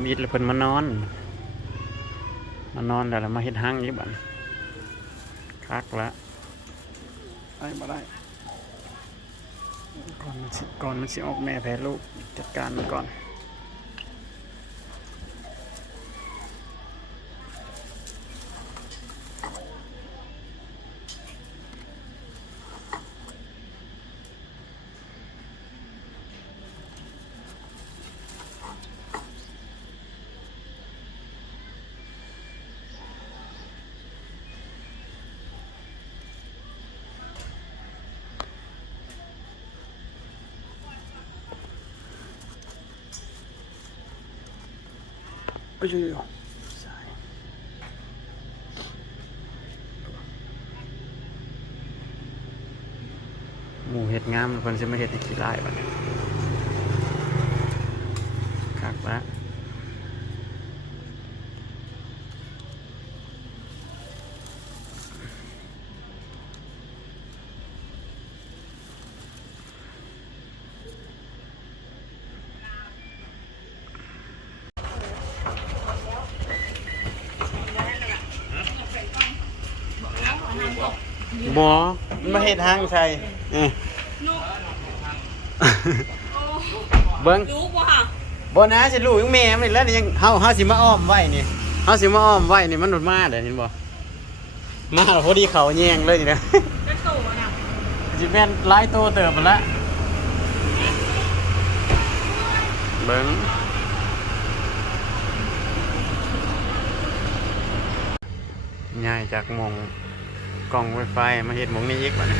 ำอิดแล้วเพิ่นมานอนแล้วมาเฮ็ดห้างอีกบัดคักละไอ้บ่ได้ก่อนมันสิออกแม่แพ้ลูกจัดการมันก่อนโอ้ยหมูเห็ดงามเพิ่นสิมาเฮ็ดให้ขี้ลายบัดนี้คักละบ่มันมาเฮ็ดห้างใส่เบิ่งรู้ป่ะบ่นะสิลูกยังแม่มันนี่แล้วยังเฮาสิมาอ้อมไว้นี่มันหลุดมาเด้อเห็นบ่มาแล้วพอดีเขาแยงเลยนี่นะ จะโตนะ สิแม่นหลายโตเติบมันละเบิ่งย้ายจากหม่องกล้องไวไฟมาเฮ็ดหม่องนี้อีกบัดนี้